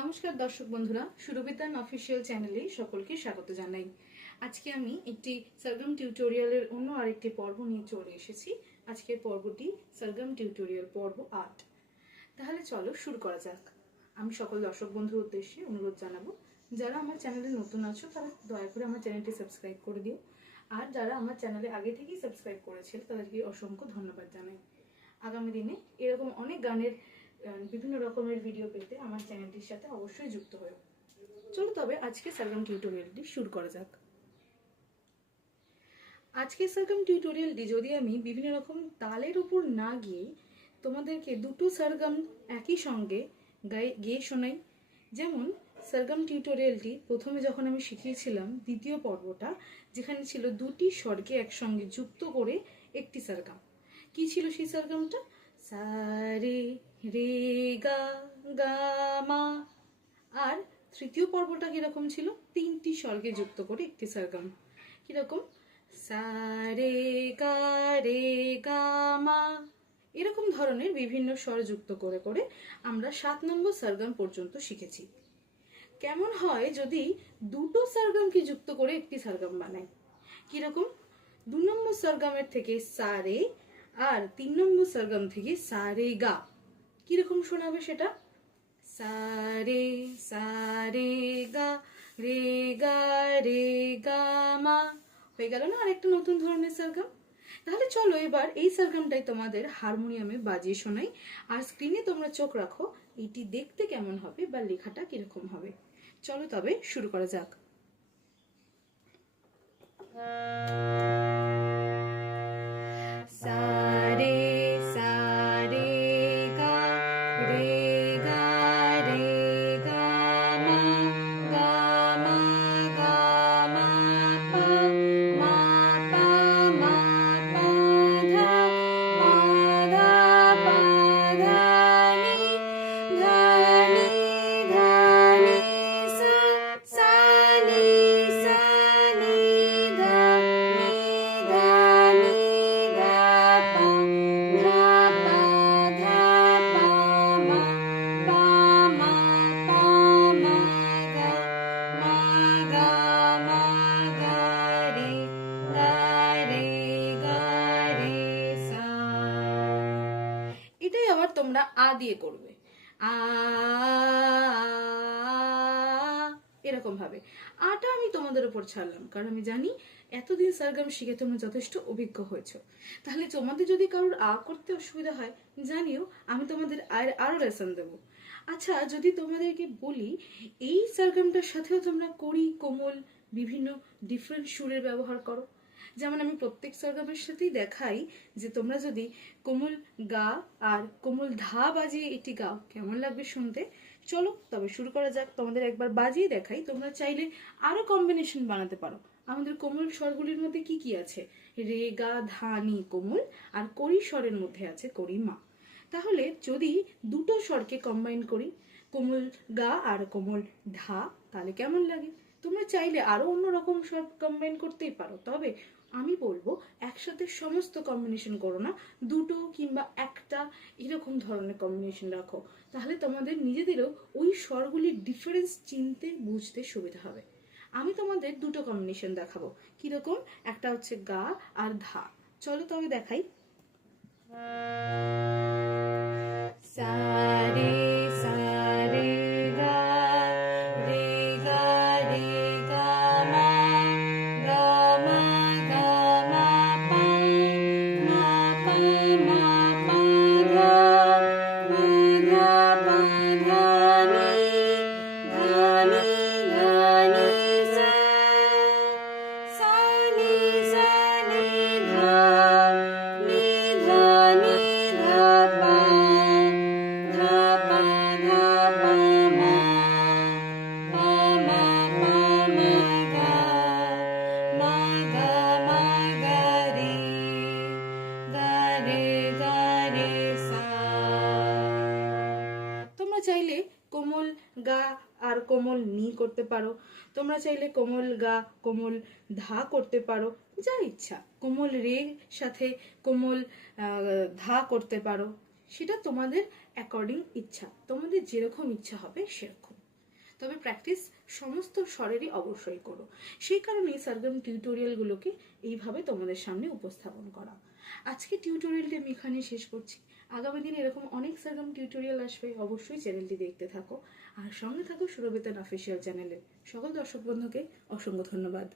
নমস্কার দর্শক বন্ধুরা সুরবিতান অফিসিয়াল চ্যানেলে সকলকে স্বাগত জানাই। আজকে আমি একটি সরগম টিউটোরিয়ালের অন্য আরেকটি পর্ব নিয়ে চলে এসেছি। আজকের পর্বটি সরগম টিউটোরিয়াল পর্ব আট। তাহলে চলো শুরু করা যাক। আমি সকল দর্শক বন্ধুর উদ্দেশ্যে অনুরোধ জানাব, যারা আমার চ্যানেলে নতুন আছো, তারা দয়া করে আমার চ্যানেলটি সাবস্ক্রাইব করে দিও। আর যারা আমার চ্যানেলে আগে থেকেই সাবস্ক্রাইব করেছিল তাদেরকে অসংখ্য ধন্যবাদ জানাই। আগামী দিনে এরকম অনেক গানের বিভিন্ন রকমের ভিডিও পেতে আমার চ্যানেলটির সাথে অবশ্যই যুক্ত হয়েও। চলো তবে আজকে সারগাম টিউটোরিয়ালটি শুরু করা যাক। আজকে সারগাম টিউটোরিয়ালটি যদি আমি বিভিন্ন রকম তালের উপর না গিয়ে তোমাদেরকে দুটো সারগাম একই সঙ্গে গায়ে গিয়ে শোনাই। যেমন সারগাম টিউটোরিয়ালটি প্রথমে যখন আমি শিখিয়েছিলাম দ্বিতীয় পর্বটা, যেখানে ছিল দুটি স্বরকে একসঙ্গে যুক্ত করে একটি সারগাম কি ছিল সেই সারগামটা সা রে গা গা, মা। আর তৃতীয় পর্বটা কীরকম ছিল? তিনটি স্বরকে যুক্ত করে একটি সারগাম কীরকম? সা, রে গা রে গা, মা। এরকম ধরনের বিভিন্ন স্বর যুক্ত করে করে আমরা সাত নম্বর সারগাম পর্যন্ত শিখেছি। কেমন হয় যদি দুটো সারগামকে যুক্ত করে একটি সারগাম বানাই? কীরকম? দু নম্বর সারগামের থেকে সা, রে, আর তিন নম্বর সরগম থেকে সা, রে, গা। কীরকম শোনাবে সেটা? সা রে সা রে, গা রে গা রে, গা, মা। হয়ে গেল না আরেকটা নতুন ধরনের সরগম তাহলে চলো এবার এই সরগমটাই তোমাদের হারমোনিয়ামে বাজিয়ে শোনাই। আর স্ক্রিনে তোমরা চোখ রাখো এটি দেখতে কেমন হবে বা লেখাটা কীরকম হবে। চলো তবে শুরু করা যাক। আবার তোমরা আ দিয়ে করবে। এরকম ভাবে। আটা আমি তোমাদের উপর ছাড়লাম, কারণ আমি জানি এতদিন সারগাম শিখে তোমরা যথেষ্ট অভিজ্ঞ হয়েছো। তাহলে তোমাদের যদি কারোর আ করতে অসুবিধা হয়, জানিও, আমি তোমাদের আর, আরও লেসন দেবো। আচ্ছা যদি তোমাদেরকে বলি, এই সারগামটার সাথেও তোমরা করি কোমল, বিভিন্ন ডিফারেন্ট সুরের ব্যবহার করো। যেমন আমি প্রত্যেক সরগমের সাথেই দেখাই যে তোমরা যদি কোমল গা আর কোমল ধা বাজিয়ে এটি গাও, কেমন লাগবে শুনতে? চলো তবে শুরু করা যাক, তোমাদের একবার বাজিয়ে দেখাই। তোমরা চাইলে আরও কম্বিনেশন বানাতে পারো। আমাদের কোমল স্বরগুলির মধ্যে কি কি আছে? রে, গা, ধা, নি, কোমল আর করি স্বরের মধ্যে আছে করি মা। তাহলে যদি দুটো স্বরকে কম্বাইন করি, কোমল গা আর কোমল ধা, তাহলে কেমন লাগে? তোমরা চাইলে আরও অন্যরকম স্বর কম্বাইন করতেই পারো। তবে আমি বলব, একসাথে সমস্ত কম্বিনেশন করো না। দুটো কিংবা একটা এরকম ধরনের কম্বিনেশন রাখো। তাহলে তোমাদের নিজেদেরও ওই স্বরগুলির ডিফারেন্স চিনতে, বুঝতে সুবিধা হবে। আমি তোমাদের দুটো কম্বিনেশন দেখাবো। কীরকম? একটা হচ্ছে গা আর ধা। চলো তবে দেখাই। সা কোমল গা আর কোমল নি করতে পারো। তোমরা চাইলে কোমল গা, কোমল ধা করতে পারো। যা ইচ্ছা, কোমল রে সাথে কোমল ধা করতে পারো। সেটা তোমাদের অ্যাকর্ডিং ইচ্ছা। তোমাদের যেরকম ইচ্ছা হবে সেরকম। তবে প্র্যাকটিস সমস্ত স্বরেরই অবশ্যই করো। সেই কারণেই সারগাম টিউটোরিয়ালগুলোকে এইভাবে তোমাদের সামনে উপস্থাপন করা। আজকে টিউটোরিয়ালটি আমি এখানে শেষ করছি। আগামী দিনে এরকম অনেক সারগাম টিউটোরিয়াল আসবে, অবশ্যই চ্যানেলটি দেখতে থাকো। আর সঙ্গে থাকো সুরবেতন অফিসিয়াল চ্যানেলে সকল দর্শক বন্ধুকে অসংখ্য ধন্যবাদ।